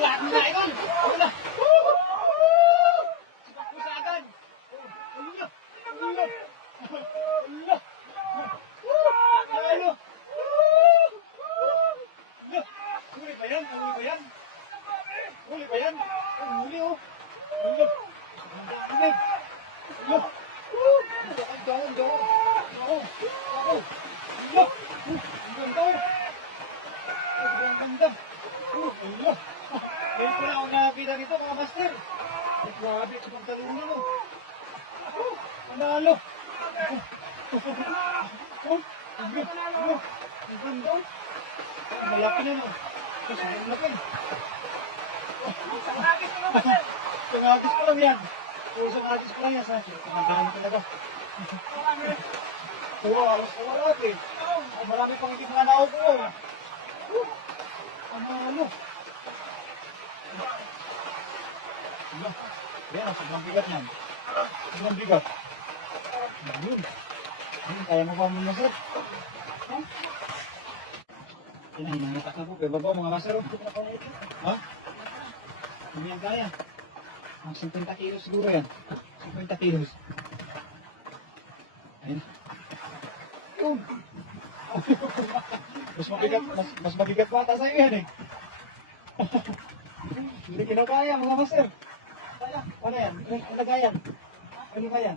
lahat na idol. Wala. Pusagan. Ulo. Ulo. Ulo. Lalo. Huli ba yan? Huli ba yan? Huli ba yan? Huli oh. Ulo. Ulo. Ulo. Doon. Ulo. Ang ganda. Ulo. Ngayon ko na ako nakakita nito mga master. Ay, grabe ito pang talunan mo. Manalo. Ang ganda. Malaki na no. Tapos ang laki. Sangagis ko lang yan. Sangagis ko lang yan. Sangagis talaga. Alas lagi. Marami pang hindi mga naupo. Ano? Yan, sobrang bigat yan. Sobrang bigat. Yun. Kaya mo ba muna, sir? Yan, hinangatak na po. Kaya baba, mga masero. Ha? Hindi yan kaya. Mga 50 kilos siguro yan. 50 kilos. Ayan. Yun. mas mabigat pa ata sa'yo yan eh. Hindi kinakaya mga master. Ano yan? Ano kaya yan? Ano kaya?